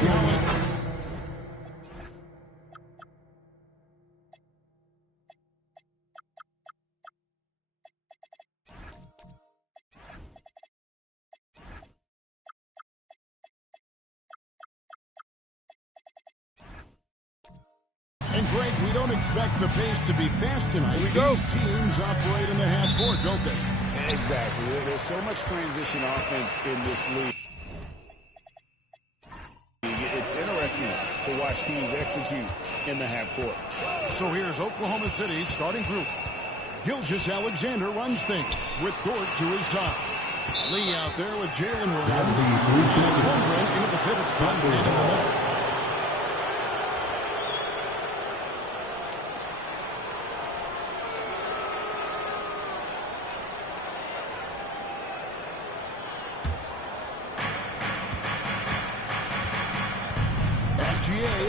talent. And Greg, we don't expect the pace to be fast tonight. These teams operate in the half court, don't they? Exactly. There's so much transition offense in this league. It's interesting to watch teams execute in the half court. So here's Oklahoma City's starting group. Gilgeous-Alexander runs things with Dort to his top. Lee out there with Jalen Williams. Holmgren into the pivot spot and in the middle.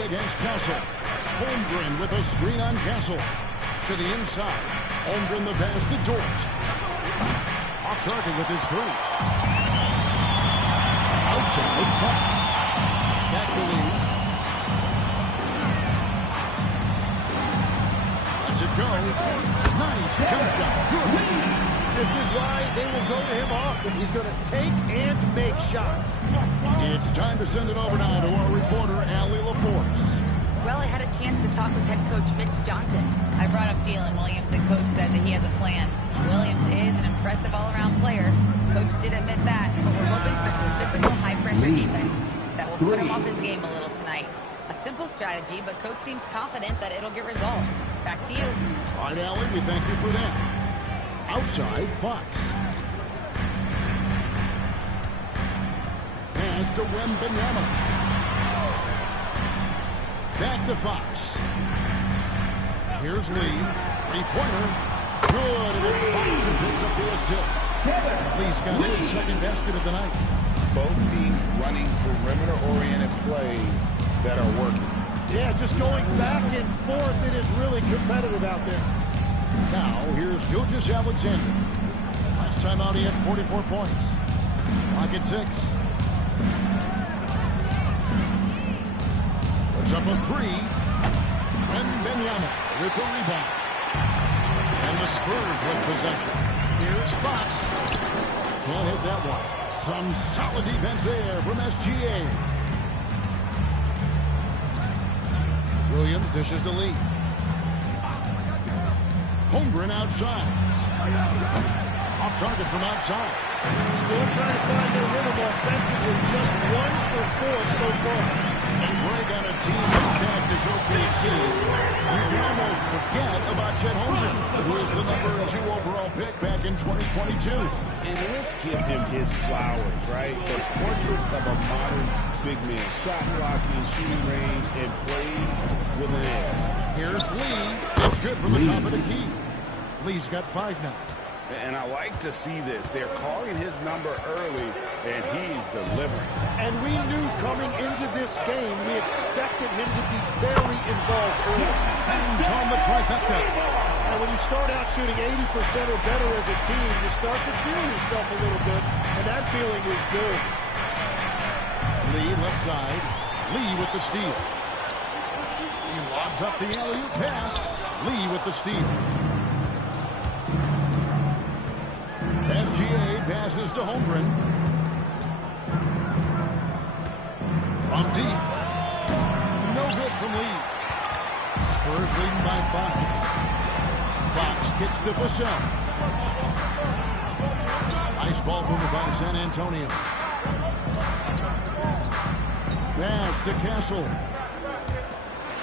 Against Castle. Holmgren with a screen on Castle. To the inside. Holmgren the pass to Dort. Off target with his three. Outside Fox. Back to Lee. Lets it go. Nice jump shot. Good. This is why they will go to him often. He's going to take and make shots. It's time to send it over now to our reporter, Allie LaForce. Well, I had a chance to talk with head coach Mitch Johnson. I brought up Jalen Williams, and coach said that he has a plan. Williams is an impressive all-around player. Coach did admit that, but we're hoping for some physical, high-pressure defense that will put him off his game a little tonight. A simple strategy, but coach seems confident that it'll get results. Back to you. All right, Allie, we thank you for that. Outside, Fox. Pass to Wembanyama. Back to Fox. Here's Lee. Three-pointer. Good, and it's Fox who picks up the assist. Lee's got his second basket of the night. Both teams running perimeter-oriented plays that are working. Yeah, just going back and forth. It is really competitive out there. Now, here's Gilgeous-Alexander. Last time out, he had 44 points. Clock at 6. Puts up a three. Wembanyama with the rebound. And the Spurs with possession. Here's Fox. Can't hit that one. Some solid defense there from SGA. Williams dishes to Lee. Holmgren outside. Off target from outside. Still trying to find their rhythm offensively. Just 1 for 4 so far. And Greg on a team as stacked as OKC. You can almost forget about Chet Holmgren, who is the #2 overall pick back in 2022. And let's give him his flowers, right? The portrait of a modern big man. Shot blocking, shooting range, and plays with an edge. Here's Lee. It's good from the top of the key. Lee's got 5 now. And I like to see this. They're calling his number early, and he's delivering. And we knew coming into this game, we expected him to be very involved early. Hands on the trifecta. And when you start out shooting 80% or better as a team, you start to feel yourself a little bit, and that feeling is good. Lee left side. Lee with the steal. He lobs up the alley-oop pass. Lee with the steal. SGA passes to Holmgren. From deep. No good from Lee. Spurs leading by 5. Fox kicks to Vassell. Nice ball movement by San Antonio. Pass to Castle.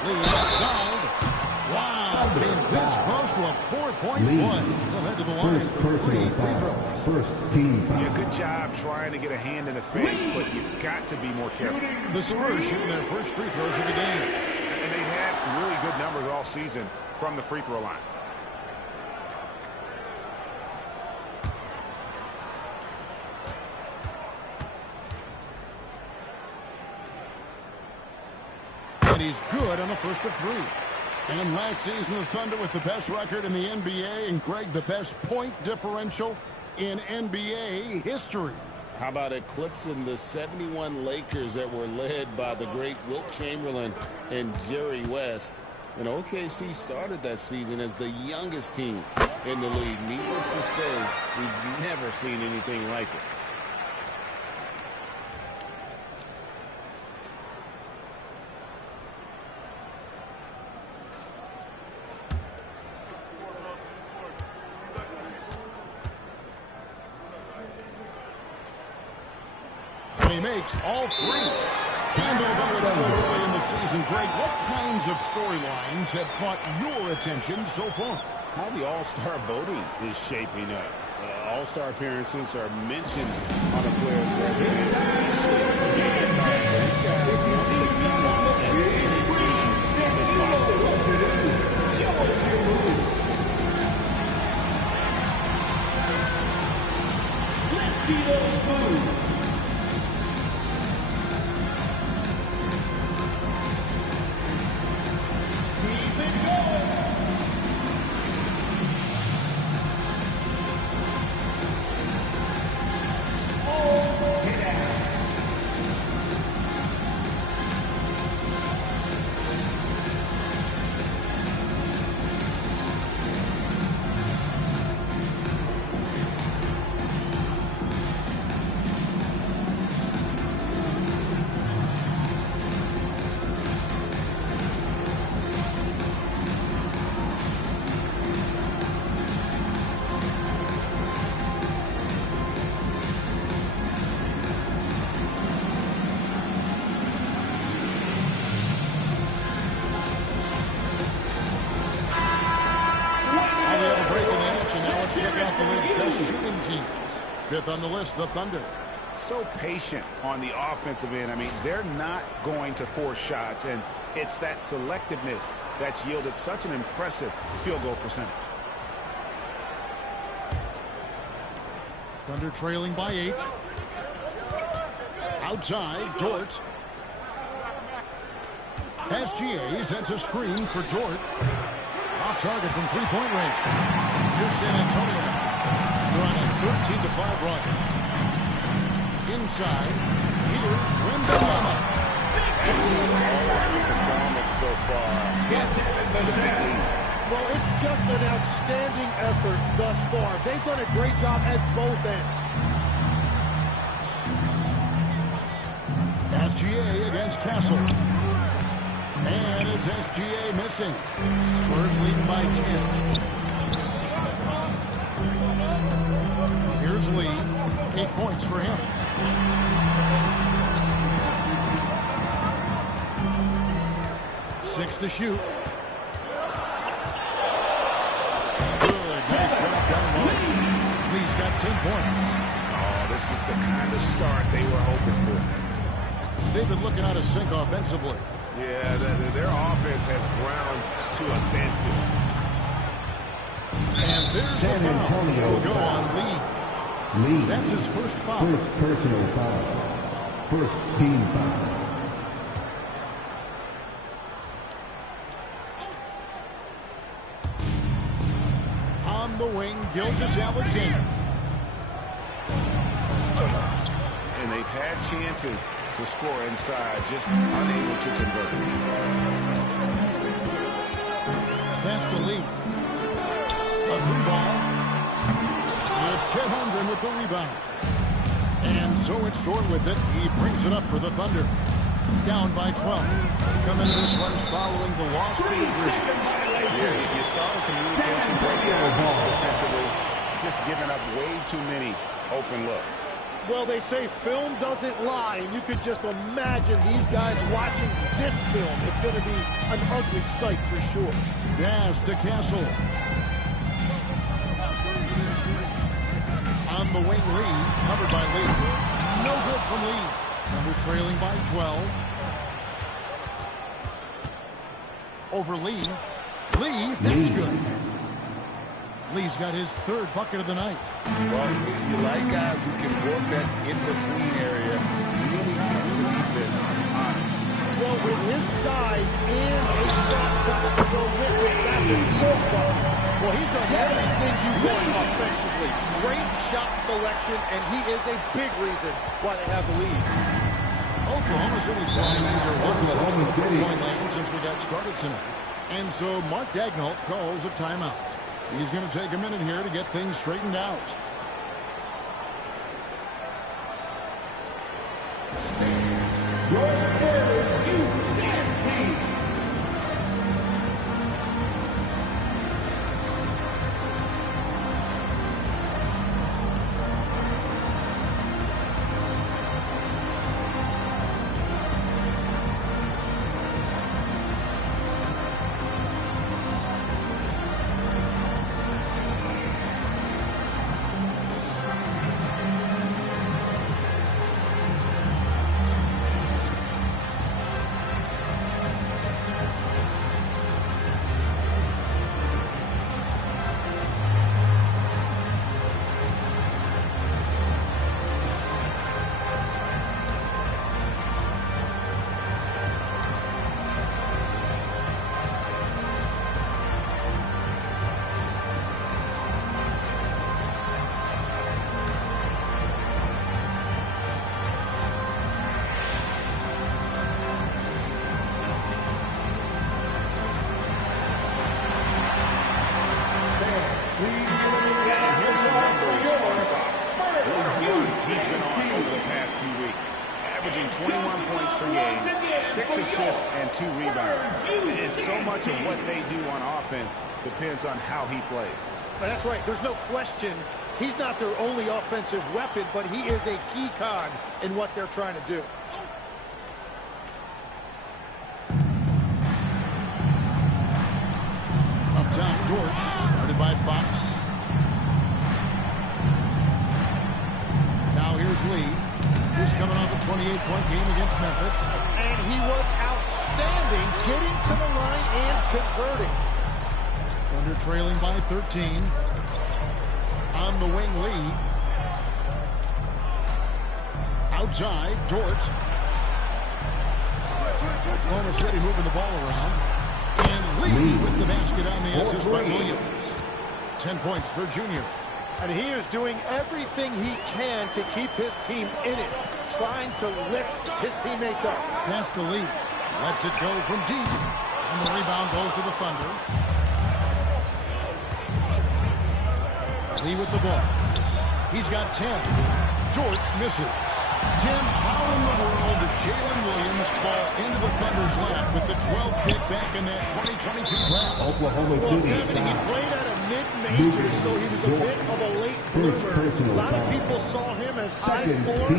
Lee outside. Wow, being this close to a 4-point one. He'll head to the line for 3 free throws. First team foul. Yeah, good job trying to get a hand in the face, but you've got to be more careful. The Spurs shooting their first free throws of the game. And they've had really good numbers all season from the free throw line. And he's good on the first of 3. And last season, the Thunder with the best record in the NBA, and Greg, the best point differential in NBA history. How about eclipsing the 71 Lakers that were led by the great Wilt Chamberlain and Jerry West? And OKC started that season as the youngest team in the league. Needless to say, we've never seen anything like it. He makes all three. Campbell, though it's still early in the season, Greg, what kinds of storylines have caught your attention so far? How the All-Star voting is shaping up. All-Star appearances are mentioned on a player's resume. Let's see those moves. Fifth on the list, the Thunder. So patient on the offensive end. I mean, they're not going to force shots, and it's that selectiveness that's yielded such an impressive field goal percentage. Thunder trailing by 8. Outside, Dort. SGA sets a screen for Dort. Off target from three-point range. Here's San Antonio now. They're on a 13-5 run. Inside, here's Wembanyama. Excellent performance so far. Well, it's just an outstanding effort thus far. They've done a great job at both ends. SGA against Castle. And it's SGA missing. Spurs leading by 10. Here's Lee. 8 points for him. Six to shoot. Good. Nice job down low. Lee's got 10 points. Oh, this is the kind of start they were hoping for. They've been looking out of sync offensively. Yeah, their offense has ground to a standstill. And there's San the foul. Antonio Will go on Lee. Lee. That's his first foul. First personal foul. First team foul. On the wing, Gilgeous-Alexander. And they've had chances to score inside, just unable to convert. Pass to Lee. A three ball. It's Chet Holmgren with the rebound. And so it's Dort with it. He brings it up for the Thunder. Down by 12. Come into this one following the loss to the Grizzlies. Yeah, you saw the communication breakdown defensively, just giving up way too many open looks. Well, they say film doesn't lie, and you could just imagine these guys watching this film. It's going to be an ugly sight for sure. Pass to Castle. On the wing, Lee. Covered by Lee. No good from Lee. Thunder trailing by 12. Over Lee. Lee, that's good. Lee's got his third bucket of the night. Well, you like guys who can work that in-between area. Really keeps the defense honest. Well, with his size and a shot to go with it, that's doesn't look well. Well, he's done everything you want offensively. Great shot selection, and he is a big reason why they have the lead. Oklahoma City's flying either 1-6 in the four-point land since we got started tonight. And so Mark Daigneault calls a timeout. He's going to take a minute here to get things straightened out. Averaging 21 points per game, 6 assists, and 2 rebounds. And so much of what they do on offense depends on how he plays. But that's right. There's no question he's not their only offensive weapon, but he is a key cog in what they're trying to do. Up top, Dort, guarded by Fox. Now here's Lee. He's coming off a 28-point game against Memphis. And he was outstanding getting to the line and converting. Thunder trailing by 13. On the wing, Lee. Outside, Dort. Oklahoma City moving the ball around. And Lee with the basket on the assist by Williams. 10 points for Junior. And he is doing everything he can to keep his team in it, trying to lift his teammates up. Pass to Lee. Lets it go from deep. And the rebound goes to the Thunder. Lee with the ball. He's got 10. Dort misses. Tim, how in the world did Jalen Williams fall into the Thunder's lap with the 12th pick back in that 2022 draft? Oklahoma Well, City Kevin, he played at a mid-major, so he was a bit of a late bloomer. A lot of people saw him as high floor,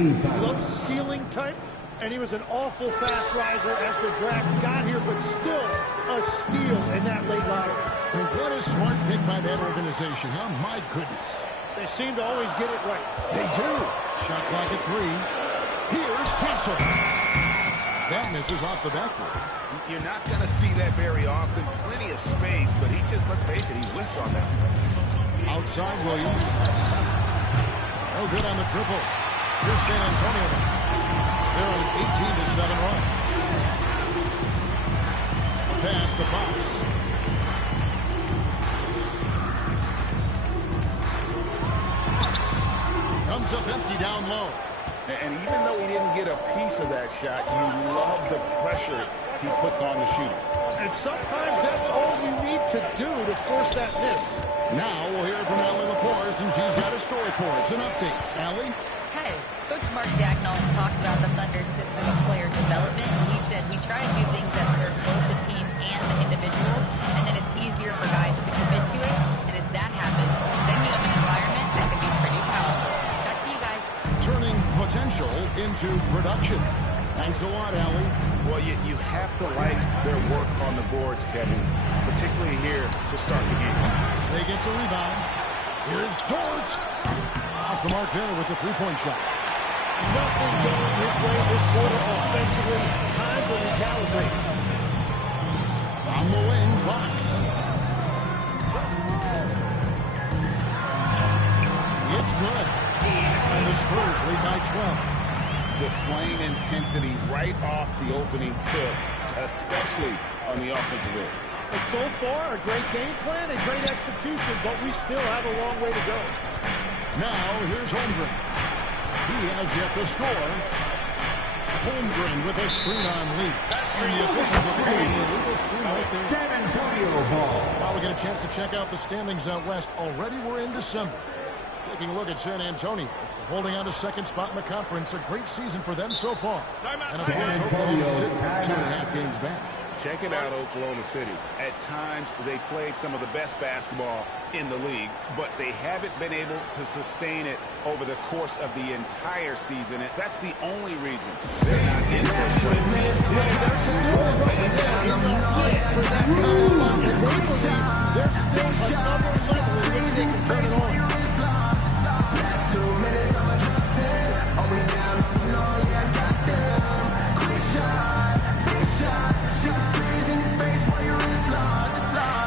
low ceiling type, and he was an awful fast riser as the draft got here, but still a steal in that late lottery. And what a smart pick by that organization, huh? My goodness. They seem to always get it right. They do. Shot clock at 3. Here's Castle. That misses off the backboard. You're not going to see that very often. Plenty of space, but he just, let's face it, he whiffs on that. Outside Williams. No good on the triple. Here's San Antonio. They're on an 18-7 run. A pass to Fox. Comes up empty down low. And even though he didn't get a piece of that shot, you love the pressure he puts on the shooter. And sometimes that's all you need to do to force that miss. Now we'll hear from Allie LaForce, and she's got a story for us. An update. Allie? Hey, Coach Mark Daigneault talked about the Thunder's system of player development. He said, we try to do things that serve both the team and the individual, and then it's easier for guys to commit to it. And if that happens, then you have an environment that can be pretty powerful. Back to you guys. Turning potential into production. Thanks a lot, Allie. Well, you have to like their work on the boards, Kevin, particularly here to start the game. They get the rebound. Here's Dort. Off the mark there with the three-point shot. Nothing going his way this quarter offensively. Time to recalibrate. On the wing, Fox. It's good. And the Spurs lead by 12. Displaying intensity right off the opening tip, especially on the offensive end. And so far, a great game plan and great execution, but we still have a long way to go. Now, here's Holmgren. He has yet to score. Holmgren with a screen-on lead. And the officials are calling the illegal screen right there. San Antonio ball. Now we get a chance to check out the standings out west. Already we're in December. Taking a look at San Antonio. Holding on to second spot in the conference. A great season for them so far. And of course, Oklahoma City, 2.5 games back. Check it out, Oklahoma City. At times, they played some of the best basketball in the league, but they haven't been able to sustain it over the course of the entire season. And that's the only reason they're not in first place. They're still right there in the fight for that kind of spot, and they believe there's still another level in which they can turn it on.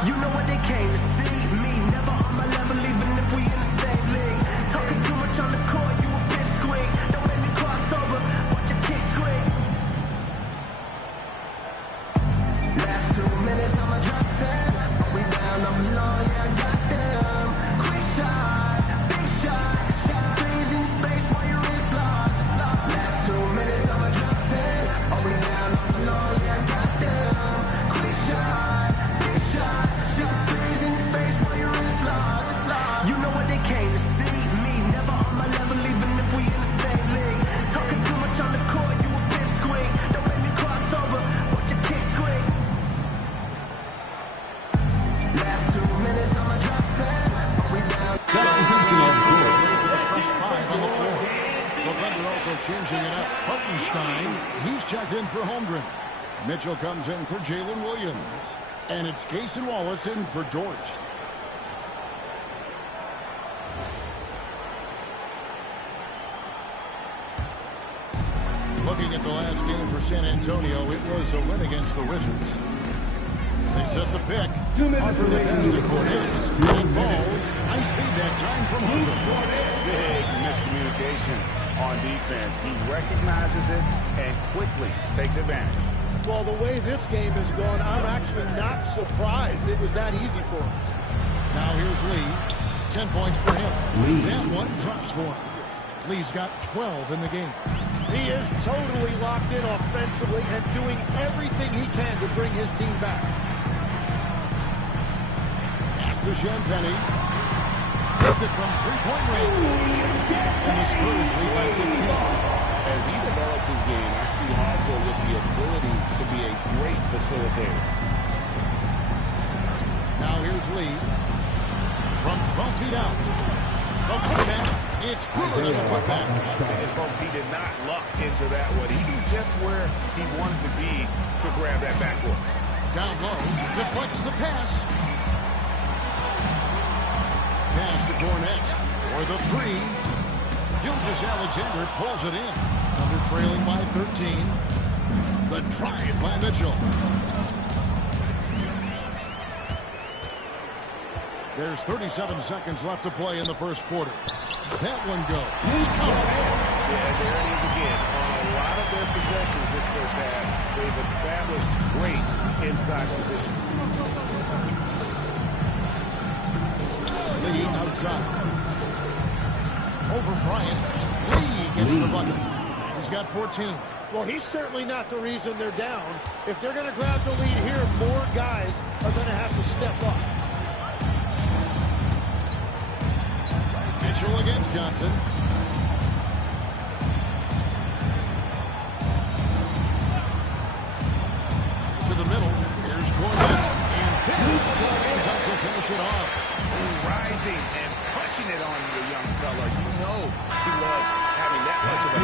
You know what they came to see? Me, never on my level, even if we in the same league. Talking too much on the court, you a bit squeak. Don't make me cross over, watch your kick squeak. Last 2 minutes, I'ma drop 10. Are we down, I'm alone, yeah, I got them. Quick shot, big shot. Shot threes in your face while your wrist locked. Last 2 minutes, I'ma drop 10. Are we down, I'm alone, yeah, I got them. Quick shot. You know what they came to see? Me, never on my level, even if we in the same league. Talking too much on the court, you a bit squeak. Don't make me cross over, watch your kick squeak. Last 2 minutes, I'ma drop 10. Are we down? Fresh 5 on the floor. The Thunder also changing it up. Hartenstein, he's checked in for Holmgren. Mitchell comes in for Jalen Williams. And it's Cason Wallace in for George. Looking at the last game for San Antonio, it was a win against the Wizards. They set the pick. Offer the pass to Cornette. And falls. Nice feed that time from Holmgren. Big miscommunication on defense. He recognizes it and quickly takes advantage. Well, the way this game has gone, I'm actually not surprised it was that easy for him. Now here's Lee. 10 points for him. That one drops for him. Lee's got 12 in the game. He is totally locked in offensively and doing everything he can to bring his team back. Pass to Champagny. Hits it from three-point range. And the Spurs lead by 15. As he develops his game, I see Harper with the ability to be a great facilitator. Now here's Lee. From 12 feet out. The putback. It's good on the putback. And folks, he did not luck into that one. He knew just where he wanted to be to grab that backboard. Down low. Deflects the pass. Pass to Cornette. For the three. Gilgeous-Alexander pulls it in. Thunder trailing by 13. The drive by Mitchell. There's 37 seconds left to play in the first quarter. That one goes. Yeah, there it is again. On a lot of their possessions this first half, they've established great inside position. Lee outside. Over Bryant. Lee gets the bucket. He's got 14. Well, he's certainly not the reason they're down. If they're going to grab the lead here, more guys are going to have to step up. Mitchell against Johnson. To the middle. Here's Cornette. And finish. To finish it off. Rising and punching it on the young fella. You know he loves having that much of a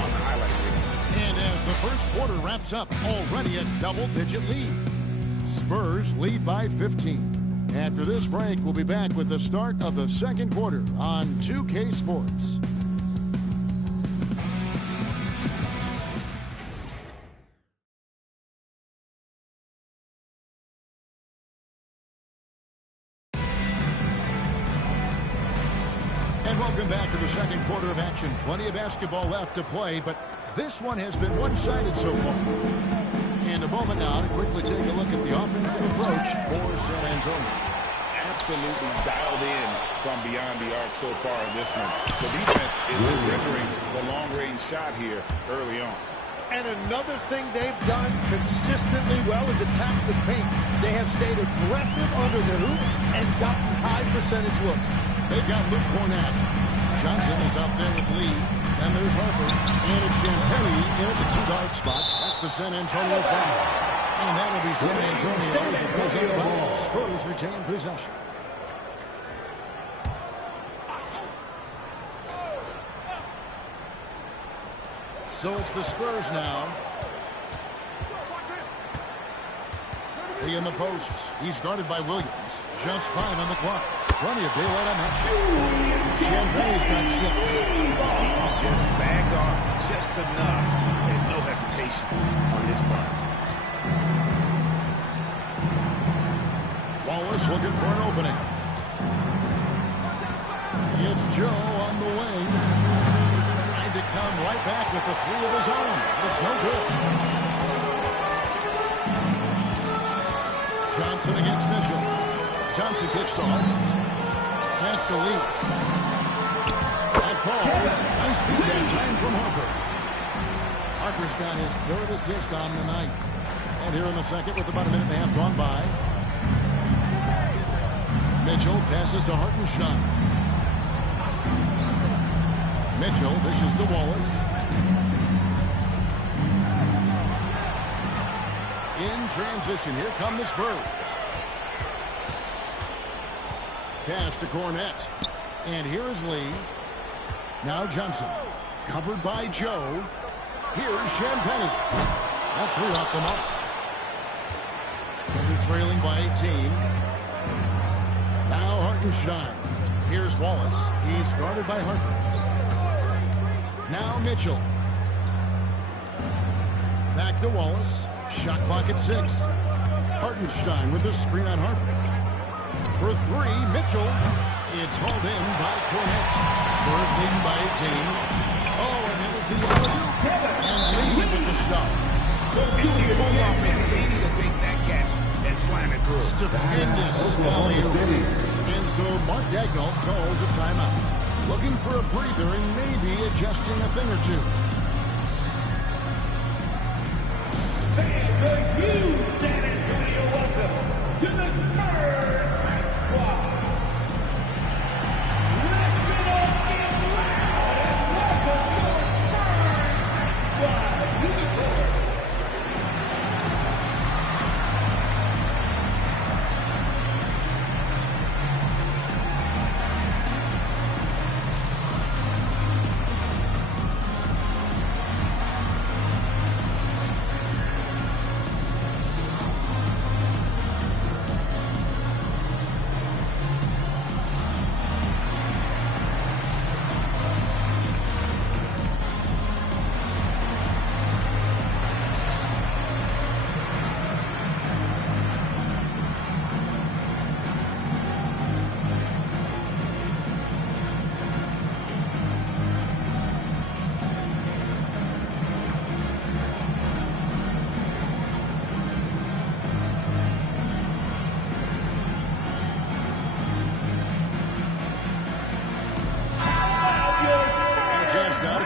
on the highlight reel. And as the first quarter wraps up, already a double-digit lead. Spurs lead by 15. After this break, we'll be back with the start of the second quarter on 2K Sports. And welcome back to the second quarter of action. Plenty of basketball left to play, but this one has been one-sided so far. And a moment now to quickly take a look at the offensive approach for San Antonio. Absolutely dialed in from beyond the arc so far in this one. The defense is surrendering the long-range shot here early on. And another thing they've done consistently well is attack the paint. They have stayed aggressive under the hoop and gotten high percentage looks. They've got Luke Cornett. Johnson is out there with Lee. And there's Harper. And it's Champagny in at the 2-guard spot. That's the San Antonio foul. And that'll be San Antonio as it goes out of bounds. Spurs retain possession. So it's the Spurs now. Lee in the posts. He's guarded by Williams. Just 5 on the clock. Plenty of daylight on that shot. Champagny's got 6. Just sagged off just enough and no hesitation on his part. Wallace looking for an opening. It's Joe on the wing. Trying to come right back with the 3 of his own. It's no good. Johnson against Mitchell. Johnson kicks to Harper. Pass to Lee. That falls. Nice feed that time from Harper. Harper's got his 3rd assist on the night. And here in the second with about a minute and a half gone by. Mitchell passes to Hartenstein. Mitchell dishes to Wallace. In transition, here come the Spurs. Pass to Cornett. And here is Lee. Now Johnson. Covered by Joe. Here's Champagny. That 3 off the mark. Thunder trailing by 18. Now Hartenstein. Here's Wallace. He's guarded by Harper. Now Mitchell. Back to Wallace. Shot clock at 6. Hartenstein with the screen on Harper. For 3, Mitchell. It's hauled in by Cornett. Spurs leading by 18. Oh, and that was the alley-oop. And Lee with the stop. He need to make that catch and slam it through. Stupendous alley-oop. And so Mark Daigneault calls a timeout. Looking for a breather and maybe adjusting a thing or two. Thank you, San Antonio. Welcome to the Spurs Squad. Let's get up and loud and welcome your Spurs Squad uniforms.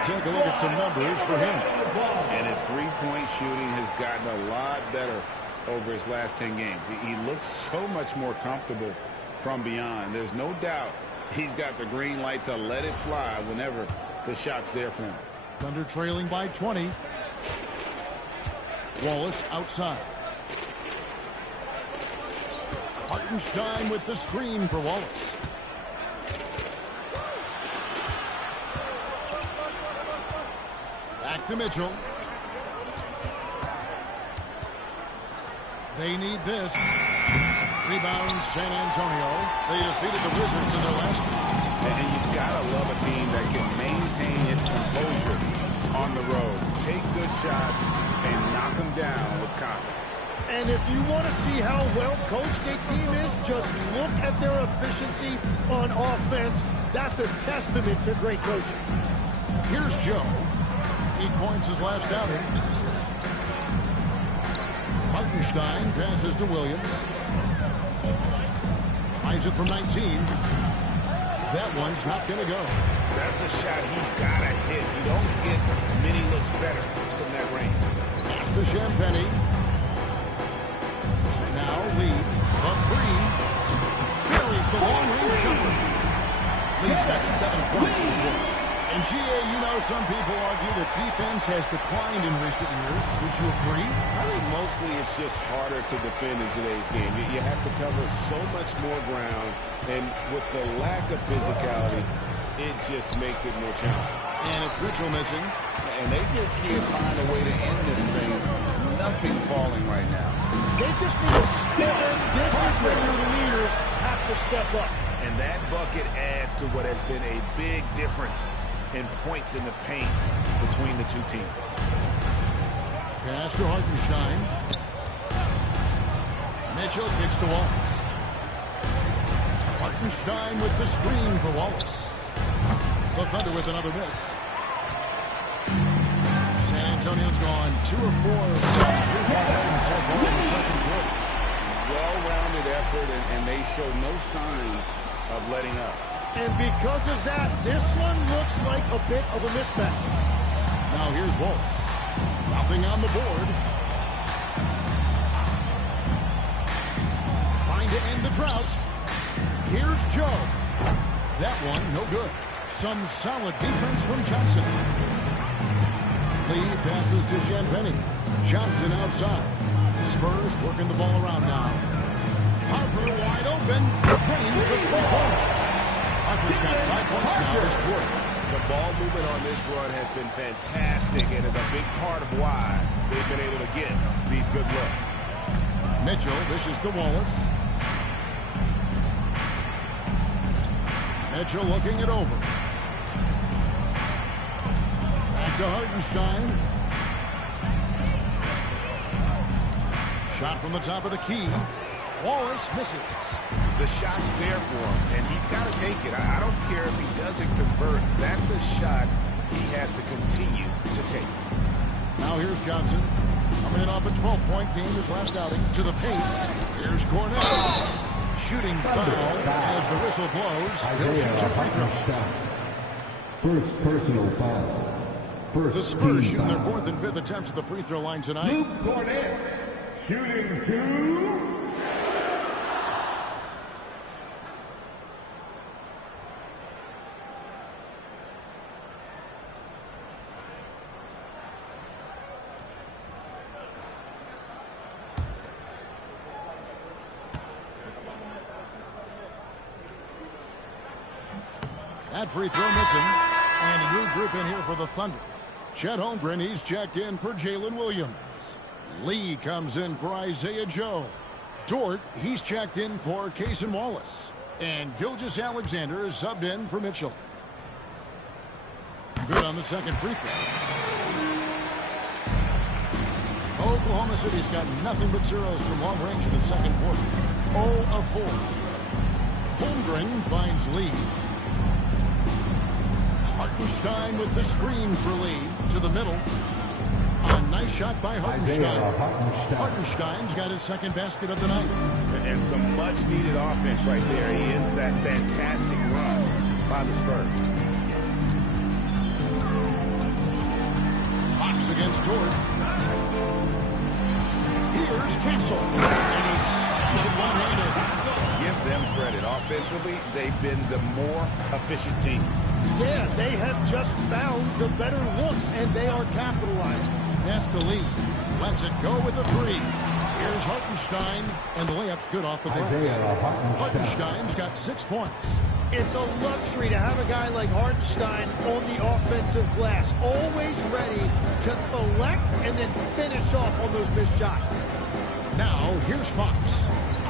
Take a look at some numbers for him. And his 3-point shooting has gotten a lot better over his last 10 games. He looks so much more comfortable from beyond. There's no doubt he's got the green light to let it fly whenever the shot's there for him. Thunder trailing by 20. Wallace outside. Hartenstein with the screen for Wallace. Back to Mitchell. They need this. Rebound San Antonio. They defeated the Wizards in their last game. And you've got to love a team that can maintain its composure on the road. Take good shots and knock them down with confidence. And if you want to see how well coached a team is, just look at their efficiency on offense. That's a testament to great coaching. Here's Joe. 8 points his last outing. Hartenstein passes to Williams. Tries it from 19. That one's not going to go. That's a shot he's got to hit. You don't get many looks better from that range. Pass to Champagny. Now Lee, a three. Buries the long-range jumper. Lee's got 7 points for the board. And GA, you know, some people argue that defense has declined in recent years. Would you agree? I think mostly it's just harder to defend in today's game. You have to cover so much more ground, and with the lack of physicality, it just makes it more challenging. And it's Mitchell missing. And they just can't find a way to end this thing. Nothing falling right now. They just need to step in. This is where your leaders have to step up. And that bucket adds to what has been a big difference in points in the paint between the two teams. Pass to Hartenstein. Mitchell kicks to Wallace. Hartenstein with the screen for Wallace. The Thunder with another miss. San Antonio's gone 2 of 4 from 3-point so far in the second quarter. Well-rounded effort, and they show no signs of letting up. And because of that, this one looks like a bit of a mismatch. Now here's Wallace. Nothing on the board. Trying to end the drought. Here's Joe. That one, no good. Some solid defense from Johnson. Lee passes to Champagny. Johnson outside. Spurs working the ball around now. Harper wide open. Drains the corner. Harper's got 5 points now this quarter. The ball movement on this run has been fantastic and is a big part of why they've been able to get these good looks. Mitchell dishes to Wallace. Mitchell looking it over. Back to Hartenstein. Shot from the top of the key. Wallace misses. The shot's there for him, and he's got to take it. I don't care if he doesn't convert. That's a shot he has to continue to take. Now here's Johnson. Coming in off a 12-point game his last outing. To the paint. Here's Cornell. Shooting foul as the whistle blows. He'll shoot 2 free throws. First personal foul. The Spurs shooting their 4th and 5th attempts at the free throw line tonight. Luke Cornell shooting 2. That free throw missing. And a new group in here for the Thunder. Chet Holmgren, he's checked in for Jalen Williams. Lee comes in for Isaiah Joe. Dort, he's checked in for Cason Wallace. And Gilgeous-Alexander is subbed in for Mitchell. Good on the second free throw. Oklahoma City's got nothing but zeros from long range in the second quarter. 0 of 4. Holmgren finds Lee. Hartenstein with the screen for Lee to the middle. A nice shot by Hartenstein. Hartenstein's got his second basket of the night. And some much-needed offense right there. He ends that fantastic run by the Spurs. Fox against Dort. Here's Castle. And he slams it one-handed. Give them credit. Offensively, they've been the more efficient team. Yeah, they have just found the better looks, and they are capitalizing. Pass to Lee. Lets it go with a 3. Here's Hartenstein, and the layup's good off the glass. Hartenstein's got 6 points. It's a luxury to have a guy like Hartenstein on the offensive glass, always ready to collect and then finish off on those missed shots. Now, here's Fox.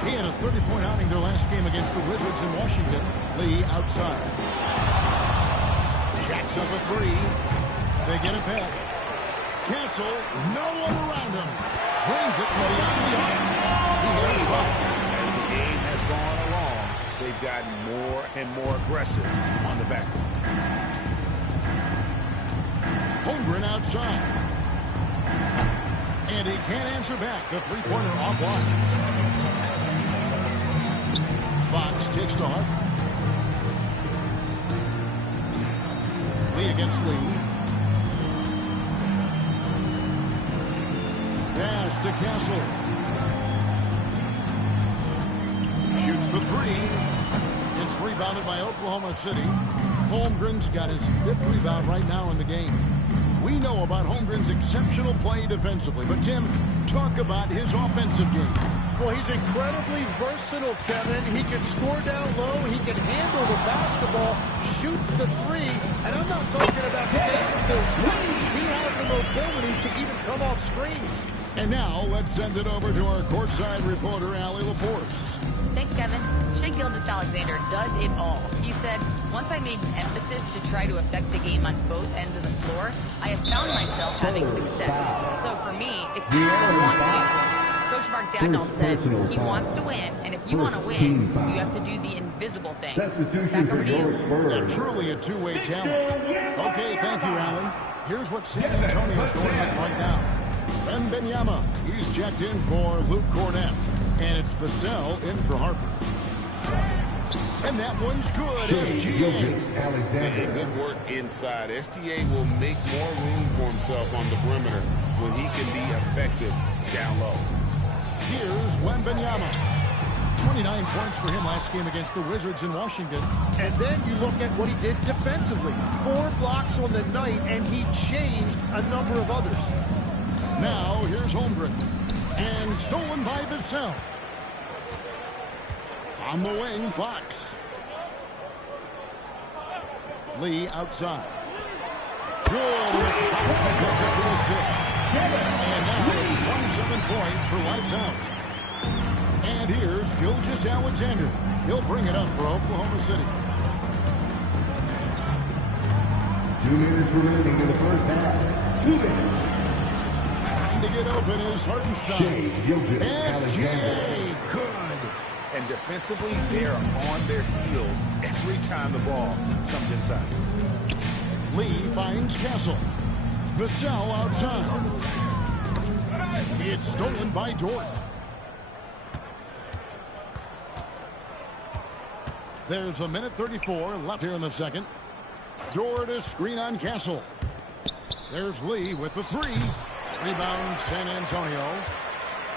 He had a 30-point outing their last game against the Wizards in Washington. Lee outside. Jacks up a 3. They get it back. Castle, no one around him. Drains it from beyond the arc. He hits foul. As the game has gone along, they've gotten more and more aggressive on the backboard. Holmgren outside. And he can't answer back. The three-pointer offline. Fox takes to Harper. Lee against Lee. Pass to Castle. Shoots the three. It's rebounded by Oklahoma City. Holmgren's got his 5th rebound right now in the game. We know about Holmgren's exceptional play defensively, but Tim, talk about his offensive game. Well, he's incredibly versatile, Kevin. He can score down low. He can handle the basketball, shoots the three, and I'm not talking about standstill shoots. He has the mobility to even come off screens. And now, let's send it over to our courtside reporter, Allie LaForce. Thanks, Kevin. Shai Gilgeous-Alexander does it all. He said, once I made an emphasis to try to affect the game on both ends of the floor, I have found myself having success. So for me, it's just one team. Coach Mark Dagnall said he wants to win, and if you want to win, you have to do the invisible things. Back over to you. And truly a two-way challenge. Okay, thank you, Allie. Here's what San Antonio's going with right now. Wembanyama, he's checked in for Luke Cornett. And it's Vassell in for Harper. And that one's good. SGA. Hey, good work inside. SGA will make more room for himself on the perimeter when he can be effective down low. Here's Wembanyama. 29 points for him last game against the Wizards in Washington. And then you look at what he did defensively. 4 blocks on the night, and he changed a number of others. Now, here's Holmgren. And stolen by Vassell. On the wing, Fox. Lee outside. Good. And now it's 27 points for lights out. And here's Gilgeous-Alexander. He'll bring it up for Oklahoma City. 2 minutes remaining in the first half. 2 minutes. To get open is Hartenstein. SGA, good. And defensively, they are on their heels every time the ball comes inside. Lee finds Castle. Vassell outside. It's stolen by Dort. There's a minute 34 left here in the second. Dort a screen on Castle. There's Lee with the three. Rebound San Antonio.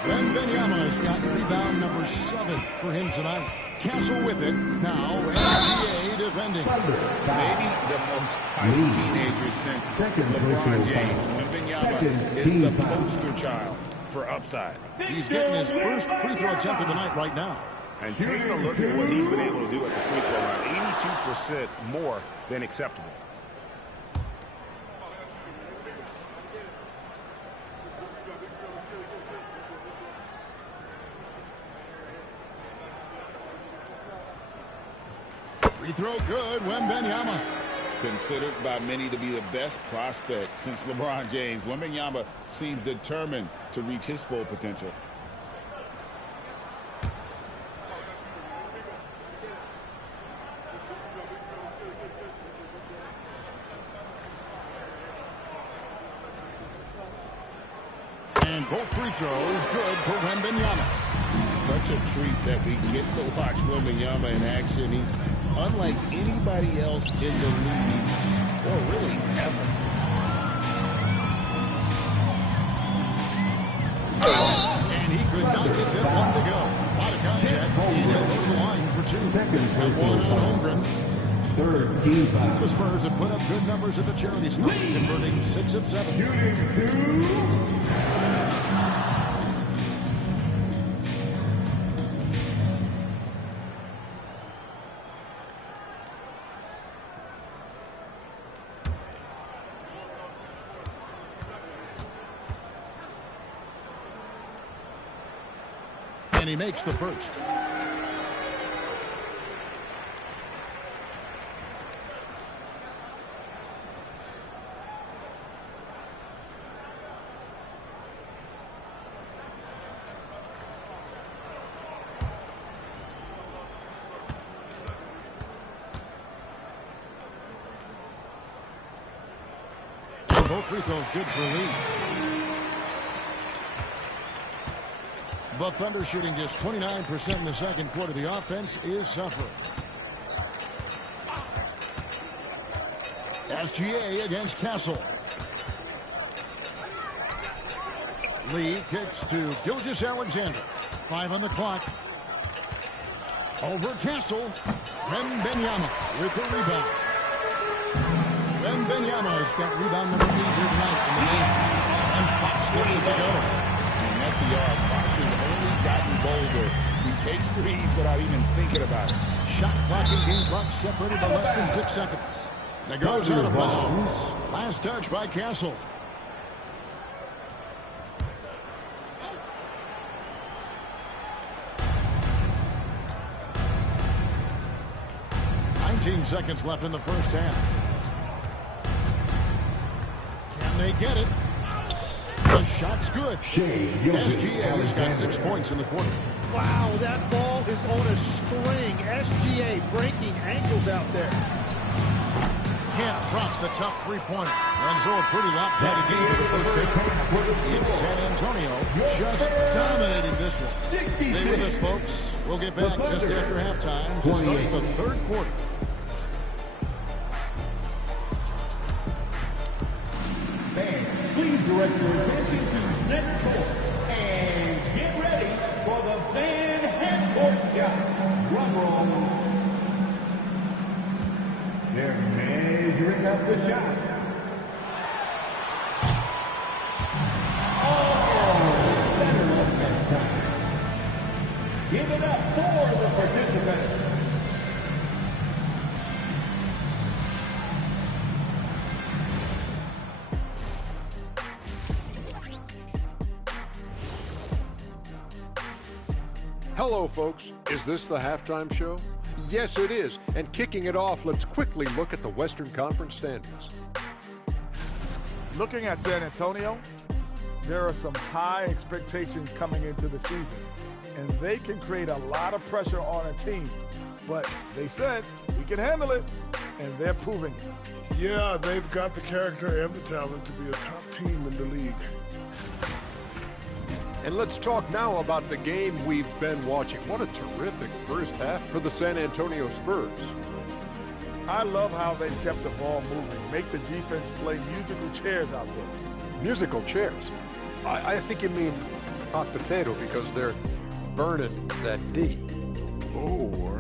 Wembanyama's got rebound number 7 for him tonight. Castle with it. Now NBA defending. Maybe the most hyped teenager since LeBron James. Wembanyama is the poster child for upside. He's getting his first free throw attempt of the night right now. And take a look at what he's been able to do at the free throw line. 82% more than acceptable. Free throw good, Wembanyama. Considered by many to be the best prospect since LeBron James, Wembanyama seems determined to reach his full potential. And both free throws good for Wembanyama. Such a treat that we get to watch Wembanyama in action. He's unlike anybody else in the league, or really ever. And he could not get that one to go. A lot of contact. And he'll go to the line for 2. And one on Holmgren. Third team foul. The Spurs have put up good numbers at the charity stripe, converting 6 of 7. Shooting 2. And he makes the first. And both free throws good for Lee. The Thunder shooting just 29% in the second quarter. The offense is suffering. SGA against Castle. Lee kicks to Gilgeous-Alexander. 5 on the clock. Over Castle. Wembanyama with the rebound. Wembanyama's got rebound number 8 here tonight in the game. And Fox gets it to go. And at the arc, Fox has only gotten bolder. He takes threes without even thinking about it. Shot clock and game clock separated by less than 6 seconds. That goes out of bounds. Last touch by Castle. Seconds left in the first half. Can they get it? The shot's good. SGA has got 6 points in the quarter. Wow, that ball is on a string. SGA breaking ankles out there. Can't drop the tough three-pointer. And so a pretty lopsided game for the first half. It's San Antonio just dominating this one. Stay with us, folks. We'll get back just after halftime to start the third quarter. Please direct your attention to center court and get ready for the fan half-court shot. Drum roll. They're measuring up the shot. Oh, better luck next time. Give it up for the participants. Hello, folks. Is this the halftime show? Yes, it is. And kicking it off, let's quickly look at the Western Conference standings. Looking at San Antonio, there are some high expectations coming into the season, and they can create a lot of pressure on a team. But they said, we can handle it, and they're proving it. Yeah, they've got the character and the talent to be a top team in the league. And let's talk now about the game we've been watching. What a terrific first half for the San Antonio Spurs. I love how they've kept the ball moving, make the defense play musical chairs out there. Musical chairs? I think you mean hot potato because they're burning that D. Oh,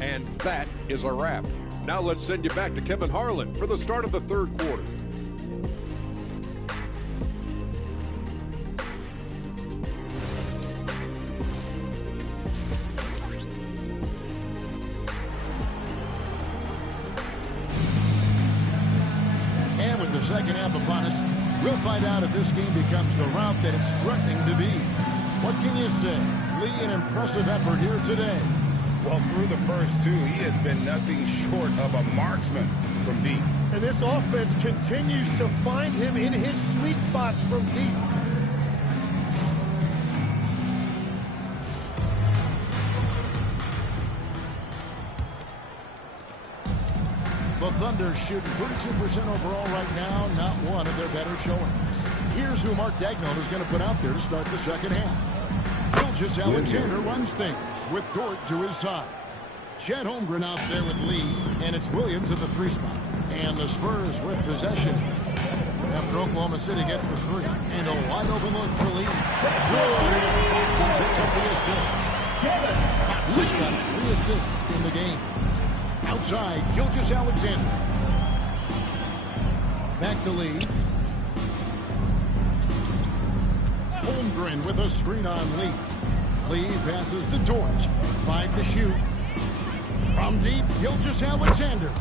And that is a wrap. Now let's send you back to Kevin Harlan for the start of the third quarter. Second half upon us. We'll find out if this game becomes the route that it's threatening to be. What can you say? Lee, an impressive effort here today. Well, through the first two, he has been nothing short of a marksman from deep. And this offense continues to find him in his sweet spots from deep. The Thunder shooting 32% overall right now, not one of their better showings. Here's who Mark Daigneault is going to put out there to start the second half. Gilgeous-Alexander runs things with Dort to his side. Chet Holmgren out there with Lee, and it's Williams at the 3 spot. And the Spurs with possession after Oklahoma City gets the 3. And a wide open look for Lee. Good. Picks up the assist. Fox has got 3 assists in the game. Outside, Gilgeous-Alexander. Back to Lee. Holmgren with a screen on Lee. Lee passes to Dort. 5 to shoot. From deep, Gilgeous-Alexander.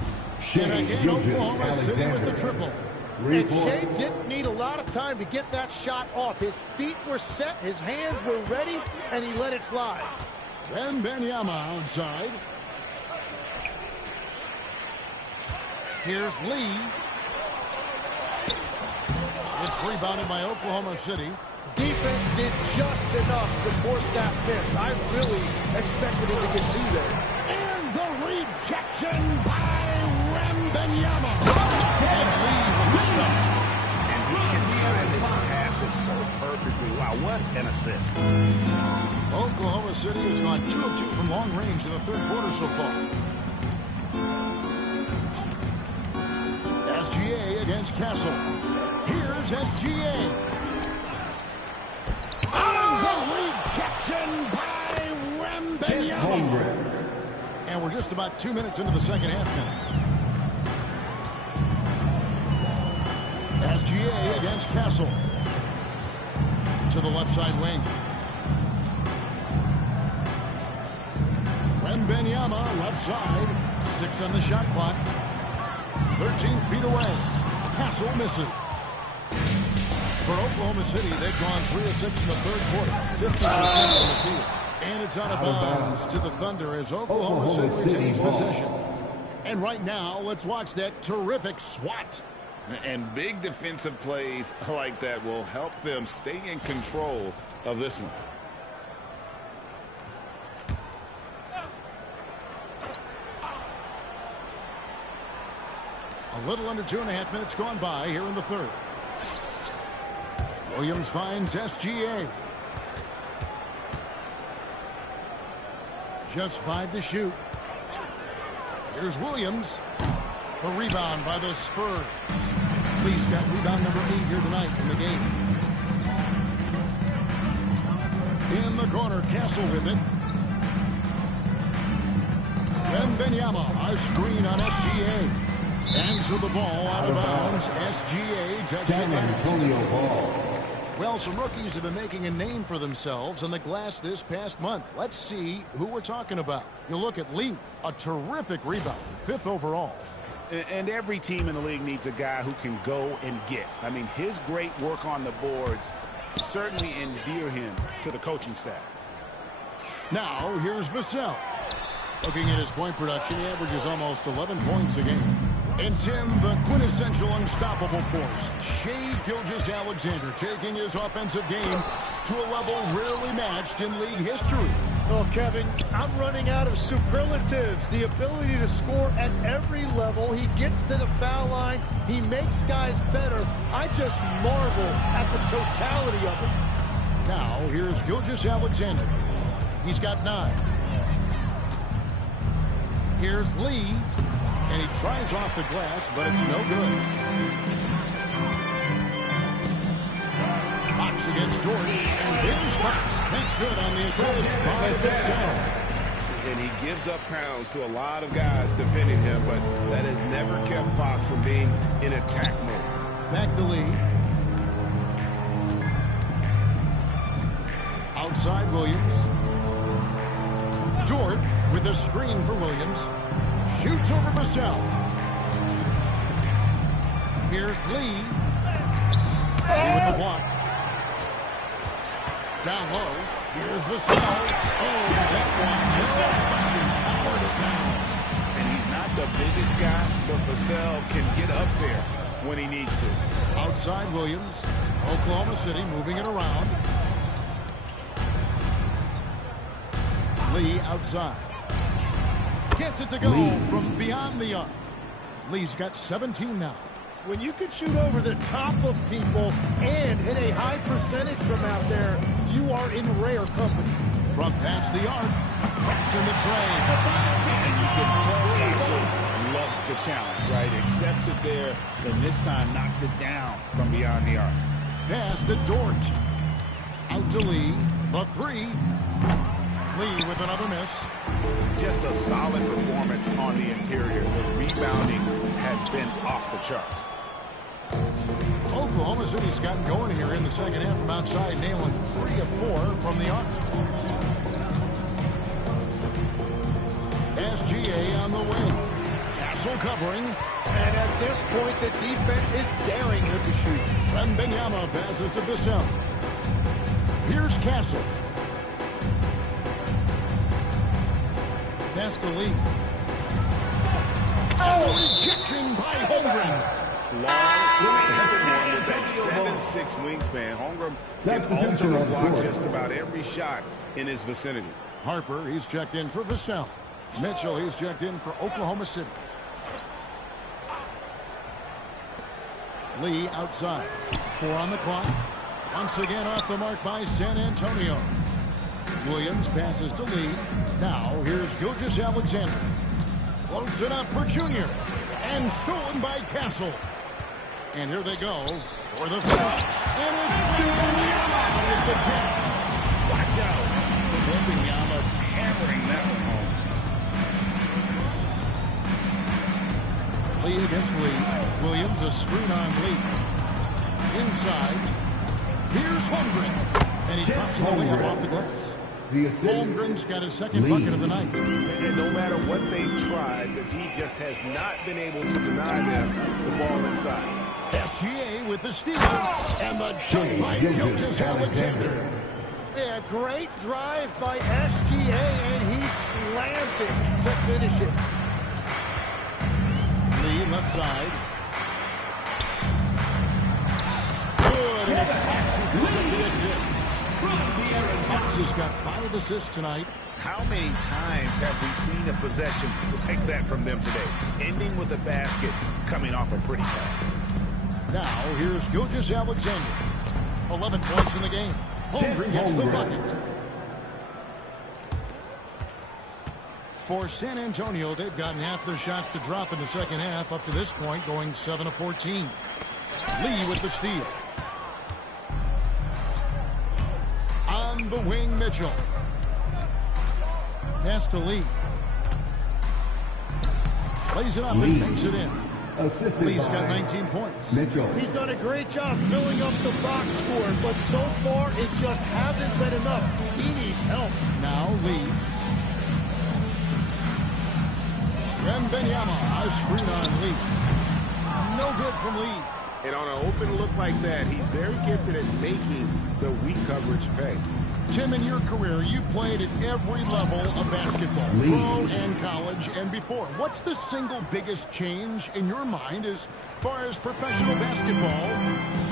And again, Oklahoma City with the triple. And Shea didn't need a lot of time to get that shot off. His feet were set, his hands were ready, and he let it fly. Wembanyama outside. Here's Lee. It's rebounded by Oklahoma City. Defense did just enough to force that miss. I really expected it to get 2 there. And the rejection by Wembanyama. And Lee with the stuff. And he can tie this pass passes so perfectly. Wow, what an assist. Oklahoma City has gone 2 of 2 from long range in the third quarter so far. SGA against Castle. Here's SGA. The rejection by Wembanyama. And we're just about 2 minutes into the second half now. SGA against Castle. To the left side wing. Wembanyama, left side. 6 on the shot clock. 13 feet away. Castle misses. For Oklahoma City, they've gone 3 of 6 in the third quarter. 50% from the field. And it's out of bounds to the Thunder as Oklahoma City retains possession. And right now, let's watch that terrific swat. And big defensive plays like that will help them stay in control of this one. A little under 2.5 minutes gone by here in the third. Williams finds SGA. Just 5 to shoot. Here's Williams. The rebound by the Spurs. Lee's got rebound number 8 here tonight in the game. In the corner, Castle with it. Wembanyama, a screen on SGA. And so the ball out of bounds. SGA takes it back. Well, some rookies have been making a name for themselves on the glass this past month. Let's see who we're talking about. You look at Lee, a terrific rebounder, 5th overall. And every team in the league needs a guy who can go and get. I mean, his great work on the boards certainly endear him to the coaching staff. Now, here's Vassell. Looking at his point production, he averages almost 11 points a game. And Tim, the quintessential unstoppable force, Shai Gilgeous-Alexander, taking his offensive game to a level rarely matched in league history. Well, Kevin, I'm running out of superlatives. The ability to score at every level. He gets to the foul line. He makes guys better. I just marvel at the totality of it. Now, here's Gilgeous-Alexander. He's got 9. Here's Lee. And he tries off the glass, but it's no good. Fox against Jordan. And there's Fox. That's good on the assist by Vassell. And he gives up pounds to a lot of guys defending him, but that has never kept Fox from being in attack mode. Back to Lee. Outside Williams. Dort with a screen for Williams. Shoots over Vassell. Here's Lee. Lee with the block. Down low. Here's Vassell. Oh, that one. And he's not the biggest guy, but Vassell can get up there when he needs to. Outside Williams. Oklahoma City moving it around. Lee outside. Gets it to go from beyond the arc. Lee's got 17 now. When you can shoot over the top of people and hit a high percentage from out there, you are in rare company. From past the arc, traps in the train. And you can tell Castle loves the challenge, right? Accepts it there, and this time knocks it down from beyond the arc. Pass to Dort. Out to Lee. The 3. Lee with another miss. Just a solid performance on the interior. The rebounding has been off the charts. Oklahoma City's gotten going here in the second half from outside, nailing 3 of 4 from the arc. SGA on the wing. Castle covering. And at this point, the defense is daring him to shoot. Wembanyama passes to Vassell. Here's Castle. Pass to Lee. Oh, rejection by Holmgren. Long with that 7'6" wingspan. Holmgren can ultimately block just about every shot in his vicinity. Harper, he's checked in for Vassell. Mitchell, he's checked in for Oklahoma City. Lee outside. 4 on the clock. Once again off the mark by San Antonio. Williams passes to Lee. Now here's Gilgeous-Alexander. Floats it up for Junior. And stolen by Castle. And here they go for the finish. And it's Wembanyama with the jam. Watch out. Wembanyama hammering that one home. Lee against Lee. Williams a screen on Lee. Inside. Here's Holmgren. And he drops it away up off the glass. Holmgren's got his second bucket of the night. And no matter what they've tried, the D just has not been able to deny them the ball inside. SGA with the steal. And the jump by Gilgeous-Alexander. Yeah, great drive by SGA, and he slams it to finish it. Lee left side. Good. And it's Fox who goes up to the assist. Fox has got 5 assists tonight. How many times have we seen a possession like that from them today? Ending with a basket, coming off a pretty pass. Now, here's Gilgeous-Alexander. 11 points in the game. Holmgren gets the bucket. For San Antonio, they've gotten half their shots to drop in the second half, up to this point, going 7 of 14. Lee with the steal. On the wing, Mitchell. Pass to Lee. Plays it up and makes it in. Lee's got 19 points. Mitchell. He's done a great job filling up the box score, but so far it just hasn't been enough. He needs help. Now Lee. Wembanyama, a screen on Lee. No good from Lee. And on an open look like that, he's very gifted at making the weak coverage pay. Tim, in your career, you played at every level of basketball, pro and college and before. What's the single biggest change in your mind as far as professional basketball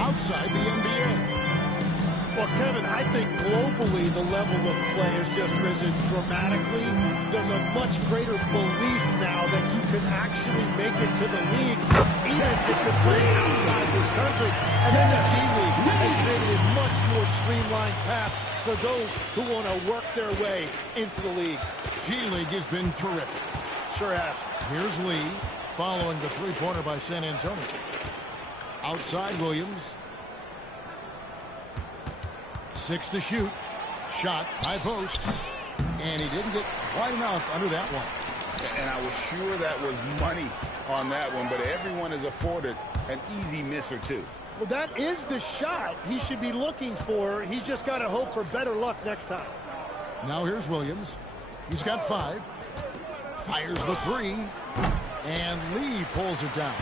outside the NBA? Well, Kevin, I think globally the level of play has just risen dramatically. There's a much greater belief now that you can actually make it to the league, even if you're playing outside this country. And then the G League has created a much more streamlined path for those who want to work their way into the league. G League has been terrific. Sure has. Here's Lee following the three-pointer by San Antonio. Outside Williams. 6 to shoot. Shot, high post. And he didn't get quite enough under that one. And I was sure that was money on that one, but everyone is afforded an easy miss or two. Well, that is the shot he should be looking for. He's just got to hope for better luck next time. Now here's Williams. He's got 5. Fires the 3. And Lee pulls it down.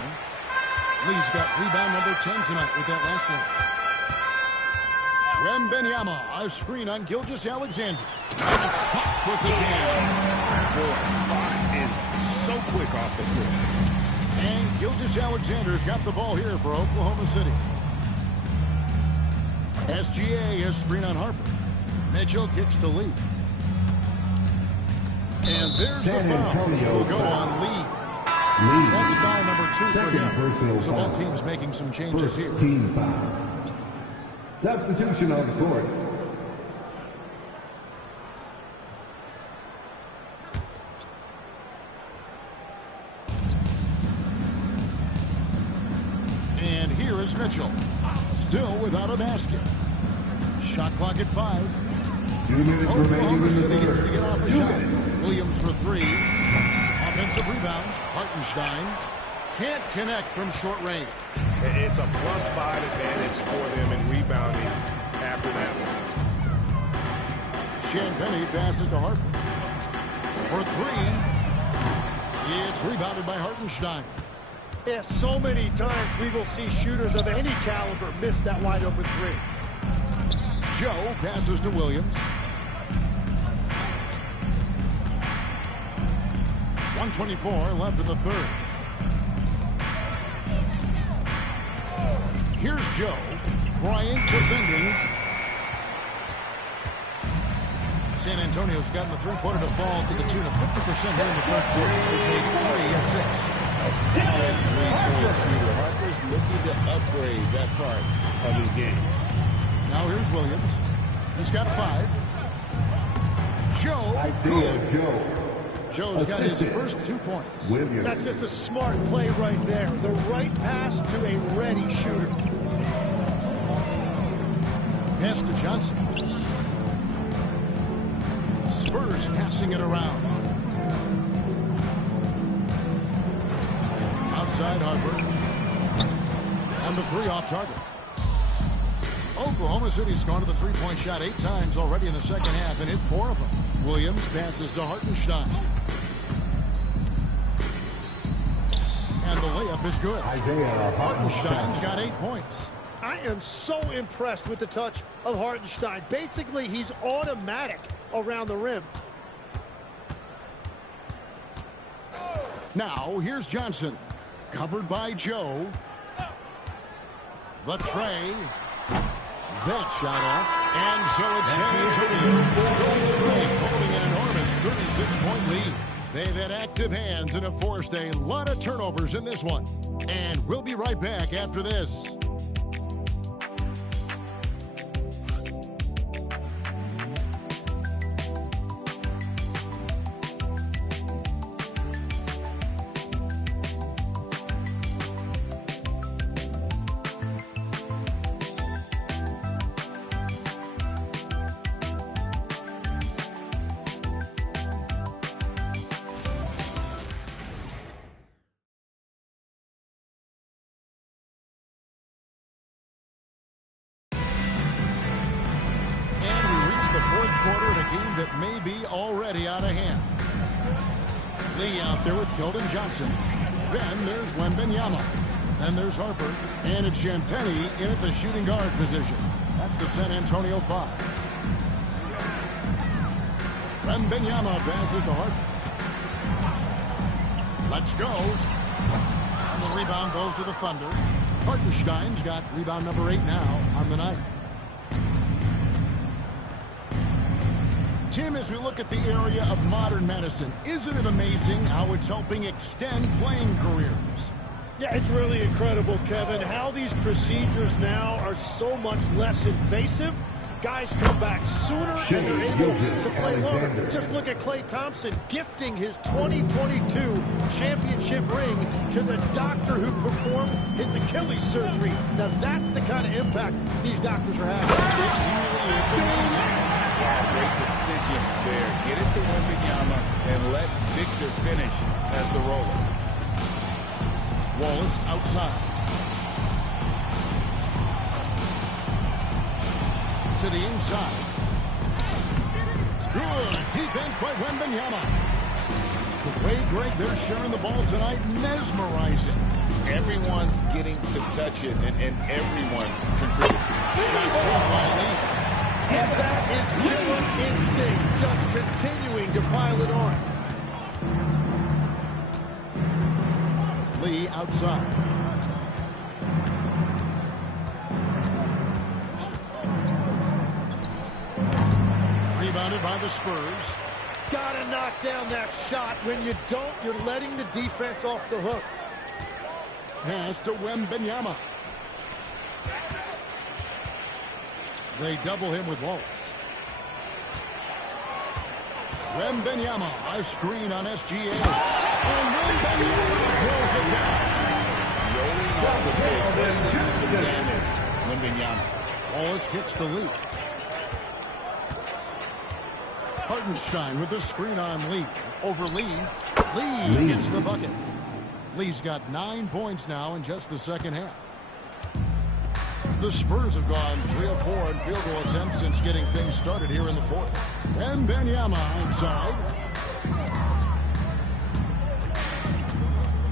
Lee's got rebound number 10 tonight with that last one. Wembanyama, a screen on Gilgeous-Alexander. And Fox with the jam. Boy, Fox is so quick off the floor. And Gilgeous-Alexander's got the ball here for Oklahoma City. SGA, a screen on Harper. Mitchell kicks to Lee. And there's the foul. Will go on Lee. That's foul number 2 for him. So both teams making some changes here. Team foul. Substitution on the court. And here is Mitchell. Still without a basket. Shot clock at 5. 2 minutes remaining in the City gets to third. get off a 2 shot. minutes. Williams for 3. Offensive rebound. Hartenstein can't connect from short range. It's a +5 advantage for them in rebounding after that one. Champagnie passes to Harper. For 3. It's rebounded by Hartenstein. Yeah, so many times we will see shooters of any caliber miss that wide open 3. Joe passes to Williams. 1:24 left in the third. Here's Joe. Bryant defending. San Antonio's gotten the three-pointer to fall to the tune of 50% here in the third quarter. They've made 3 of 6. A solid three-point shooter. Harper's looking to upgrade that part of his game. Now here's Williams. He's got 5. Joe. Isaiah Joe. Joe's got his first 2 points. Williams. That's just a smart play right there. The right pass to a ready shooter. Pass to Johnson. Spurs passing it around. Outside Harper. And the 3 off target. Oklahoma City's gone to the 3-point shot 8 times already in the second half and hit 4 of them. Williams passes to Hartenstein. And the layup is good. Isaiah Hartenstein's got 8 points. I am so impressed with the touch of Hartenstein. Basically, he's automatic around the rim. Now, here's Johnson. Covered by Joe. The tray. That shot off. And so it's San Antonio holding an enormous 36-point lead. They've had active hands and have forced a lot of turnovers in this one. And we'll be right back after this. That may be already out of hand. Lee out there with Keldon Johnson. Then there's Wembanyama. Then there's Harper. And it's Champagnie in at the shooting guard position. That's the San Antonio 5. Wembanyama passes to Harper. Let's go. And the rebound goes to the Thunder. Hartenstein's got rebound number 8 now on the night. Tim, as we look at the area of modern medicine, isn't it amazing how it's helping extend playing careers? Yeah, it's really incredible, Kevin, how these procedures now are so much less invasive. Guys come back sooner and they're able to play longer. Just look at Klay Thompson gifting his 2022 championship ring to the doctor who performed his Achilles surgery. Now that's the kind of impact these doctors are having. It really is amazing. Great decision there. Get it to Wembanyama and let Victor finish as the roller. Wallace outside. To the inside. Good defense by Wembanyama. The way, Greg, they're sharing the ball tonight, mesmerizing. Everyone's getting to touch it, and everyone's contributing. Shots blocked by Lee. And that is killer instinct, just continuing to pile it on. Lee outside. Rebounded by the Spurs. Gotta knock down that shot. When you don't, you're letting the defense off the hook. Pass to Wembanyama. They double him with Wallace. Wembanyama, a screen on SGA. And Wembanyama throws it down. Rolling off the big, ready to do some damage. Wembanyama. Wallace kicks to Lee. Hartenstein with the screen on Lee. Over Lee. Lee gets the bucket. Lee's got 9 points now in just the second half. The Spurs have gone 3 of 4 in field goal attempts since getting things started here in the fourth. And Wembanyama inside.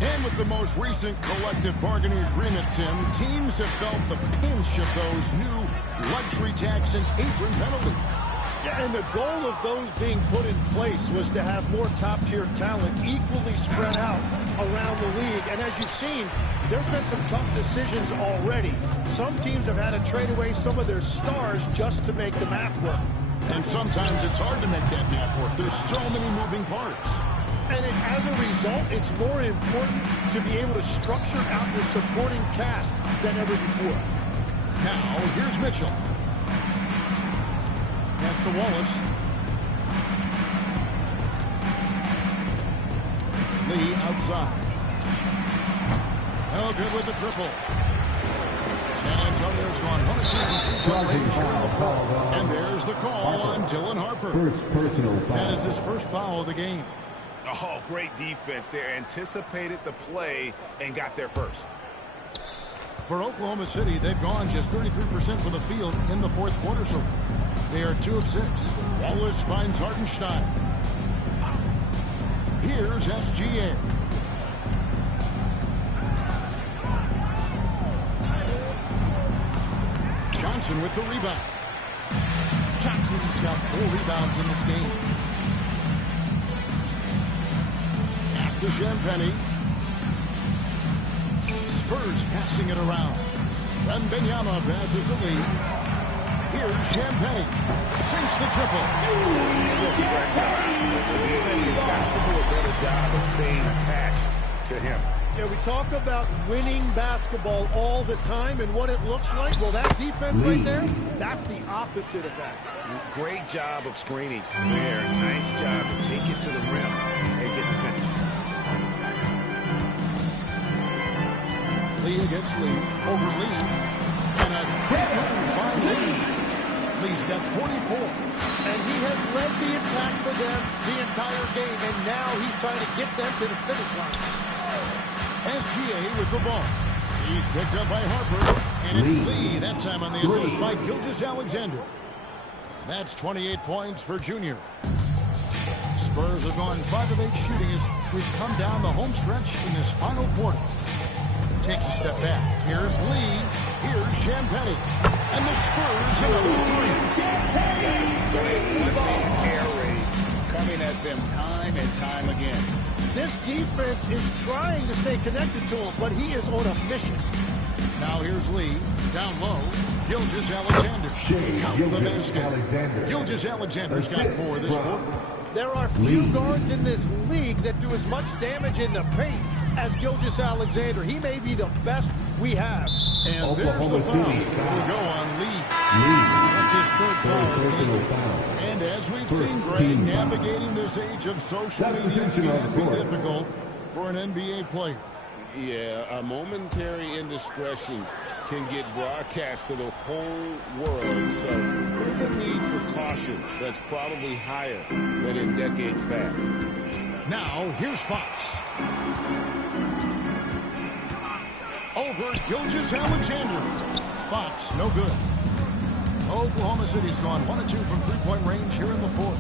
And with the most recent collective bargaining agreement, Tim, teams have felt the pinch of those new luxury tax and apron penalties. Yeah, and the goal of those being put in place was to have more top-tier talent equally spread out around the league. And as you've seen, there's been some tough decisions already. Some teams have had to trade away some of their stars just to make the math work. And sometimes it's hard to make that math work. There's so many moving parts. And as a result, it's more important to be able to structure out your supporting cast than ever before. Now, here's Mitchell. Pass to Wallace. Lee outside. No good with the triple. San Antonio's gone 1 of 2 from 3-point range here in the fourth. And there's the call on Dylan Harper. First personal foul. That is his first foul of the game. Oh, great defense there. Anticipated the play and got there first. For Oklahoma City, they've gone just 33% for the field in the fourth quarter so far. They are 2 of 6. Wallace finds Hartenstein. Here's SGA. Johnson with the rebound. Johnson's got 4 rebounds in this game. Pass to Champagny. Spurs passing it around. Wembanyama passes the lead. Here's Champagny. Sinks the triple. He's got to do a better job of staying attached to him. Yeah, we talk about winning basketball all the time and what it looks like. Well, that defense right there, that's the opposite of that. Great job of screening there. Nice job to take it to the rim and get the finish. Lee against Lee. Over Lee. And a quick move by Lee. Lee's got 44. And he has led the attack for them the entire game. And now he's trying to get them to the finish line. SGA with the ball. He's picked up by Harper. And it's Lee. That time on the assist by Gilgeous-Alexander. That's 28 points for Junior. Spurs have gone 5 of 8 shooting as we've come down the home stretch in this final quarter. Takes a step back. Here's Lee. Here's Champagny. And the Spurs another 3. Air raid coming at them time and time again. This defense is trying to stay connected to him, but he is on a mission. Now here's Lee. Down low. Gilgeous-Alexander. Count the basket. Gilgeous-Alexander's got 4 this quarter. There are few guards in this league that do as much damage in the paint as Gilgeous-Alexander. He may be the best we have. And there's the foul. Will go on Lee. That's his third foul. And as we've seen, Greg, navigating this age of social media can be difficult for an NBA player. Yeah, a momentary indiscretion can get broadcast to the whole world. So there's a need for caution that's probably higher than in decades past. Now, here's Fox. Over Gilgeous-Alexander. Fox, no good. Oklahoma City's gone 1 of 2 from 3-point range here in the fourth.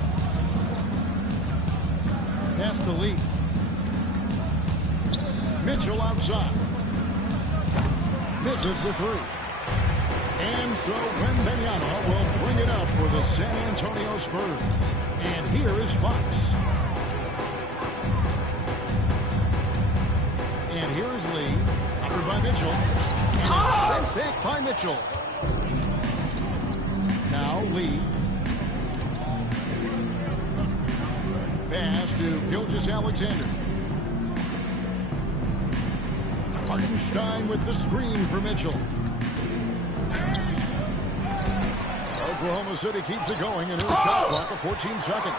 Pass to Lee. Mitchell outside. Misses the 3. And so Wembanyama will bring it up for the San Antonio Spurs. And here is Fox. And here is Lee. Covered by Mitchell. Sent back by Mitchell. Now Lee. Pass to Gilgeous-Alexander. Hartenstein with the screen for Mitchell. Oklahoma City keeps it going, and here's shot clock of 14 seconds.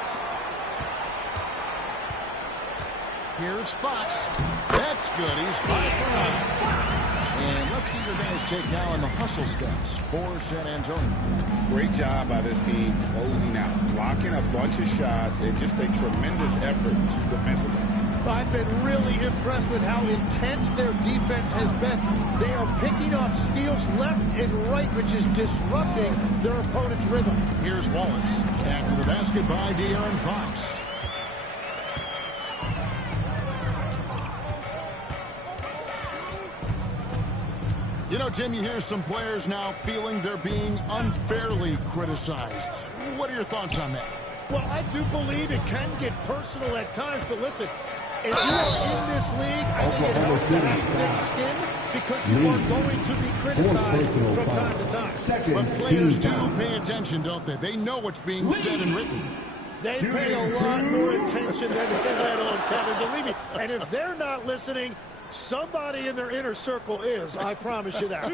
Here's Fox. That's good. He's 5 for 9. And let's get your guys' take now on the hustle stats for San Antonio. Great job by this team closing out, blocking a bunch of shots, and just a tremendous effort defensively. I've been really impressed with how intense their defense has been. They are picking up steals left and right, which is disrupting their opponent's rhythm. Here's Wallace. After the basket by De'Aaron Fox. You know, Tim, you hear some players now feeling they're being unfairly criticized. What are your thoughts on that? Well, I do believe it can get personal at times, but listen, if you are in this league, I think it helps to have thick skin because you are going to be criticized from time to time. But players do pay attention, don't they? They know what's being said and written. They pay a lot more attention than they let on, Kevin, believe me. And if they're not listening, somebody in their inner circle is. I promise you that.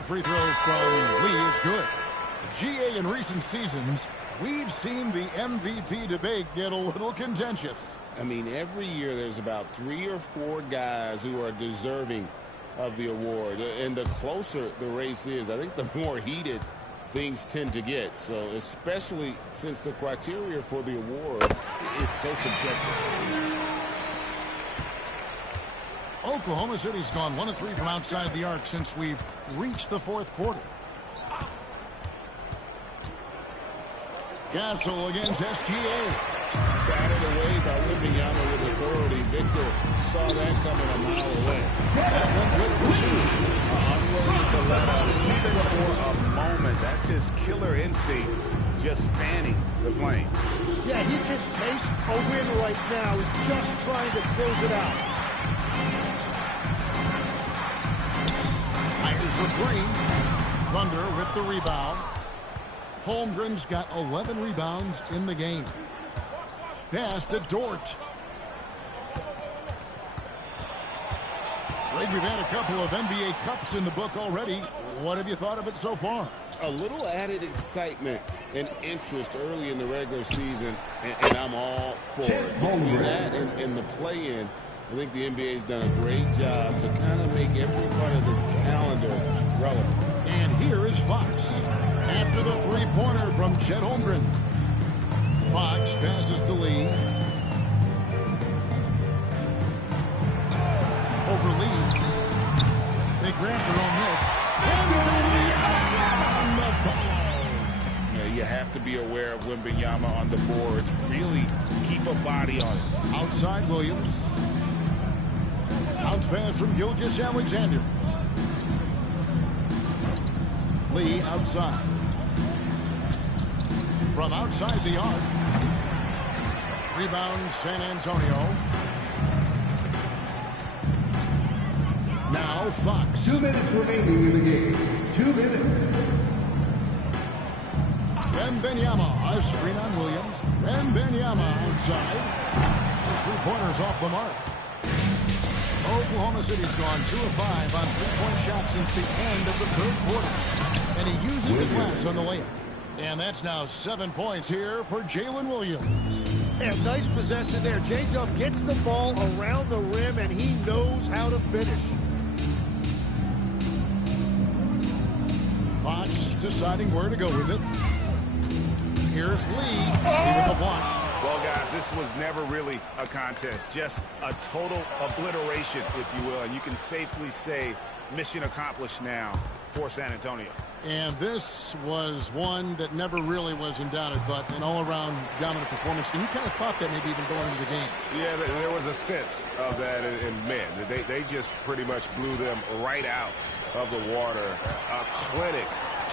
That free throw from Lee is good. GA, in recent seasons, we've seen the MVP debate get a little contentious. I mean, every year there's about 3 or 4 guys who are deserving of the award. And the closer the race is, I think the more heated things tend to get. So especially since the criteria for the award is so subjective. Oklahoma City's gone 1 of 3 from outside the arc since we've reached the 4th quarter. Castle against SGA. Batted away by Wembanyama with authority. Victor saw that coming a mile away. That one good for 2. Unwilling to let up even for a moment. That's his killer instinct, just fanning the flame. Yeah, he can taste a win right now. He's just trying to close it out. Fires for 3. Thunder with the rebound. Holmgren's got 11 rebounds in the game. Pass to Dort. Greg, we've had a couple of NBA Cups in the book already. What have you thought of it so far? A little added excitement and interest early in the regular season, and I'm all for it. Between that and the play-in, I think the NBA's done a great job to kind of make every part of the calendar relevant. And here is Fox. After the three-pointer from Chet Holmgren. Fox passes to Lee. Over Lee. They grab their own miss. And the follow. Yeah, you have to be aware of Wembanyama on the boards. Really keep a body on it. Outside Williams. Bounce pass from Gilgeous-Alexander. Lee outside. From outside the arc. Rebound San Antonio. Now Fox. 2 minutes remaining in the game. 2 minutes. Wembanyama, a screen on Williams. Wembanyama outside. His three-pointer's off the mark. Oklahoma City's gone 2 of 5 on three-point shots since the end of the 3rd quarter. And he uses the glass on the layup. And that's now 7 points here for Jalen Williams. And nice possession there. J-Dub gets the ball around the rim, and he knows how to finish. Fox deciding where to go with it. Here's Lee with the block. Well, guys, this was never really a contest. Just a total obliteration, if you will. And you can safely say mission accomplished now for San Antonio. And this was one that never really was in doubt, I thought, an all-around dominant performance. And you kind of thought that maybe even going into the game. Yeah, there was a sense of that in men. They just pretty much blew them right out of the water. A clinic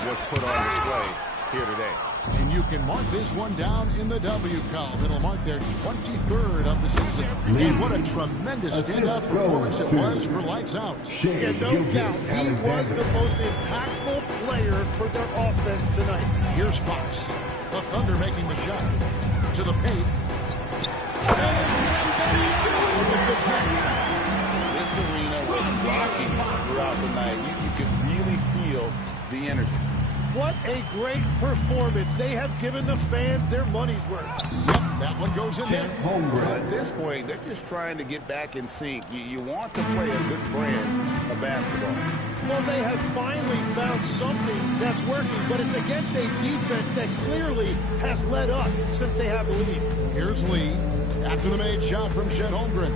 was put on display here today. And you can mark this one down in the W column. It'll mark their 23rd of the season. And what a tremendous standout performance it was for Lights Out. And no doubt, he was the most impactful player for their offense tonight. Here's Fox. The Thunder making the shot. To the paint. This arena was rocking throughout the night. You could really feel the energy. What a great performance. They have given the fans their money's worth. Yep, that one goes in there. Well, at this point, they're just trying to get back in sync. You want to play a good brand of basketball. Well, they have finally found something that's working, but it's against a defense that clearly has let up since they have the lead. Here's Lee after the made shot from Chet Holmgren.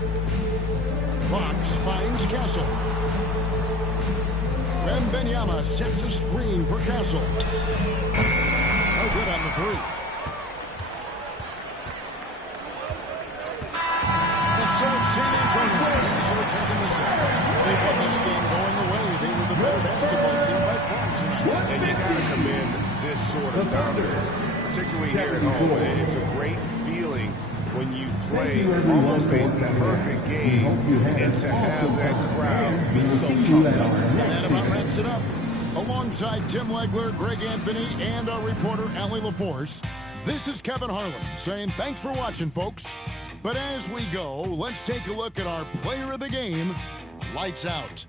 Fox finds Castle. Wembanyama sets a screen for Castle. No good on the three. It's San Antonio. Easily taking this one. They won this game going away. They were the better basketball team by far tonight. And you got to commend this sort of dominance, particularly here at home. It's a great feeling when you play almost a perfect game and to have that crowd be so pumped up. And that about wraps it up. Alongside Tim Legler, Greg Anthony, and our reporter, Allie LaForce, this is Kevin Harlan saying thanks for watching, folks. But as we go, let's take a look at our player of the game, Lights Out.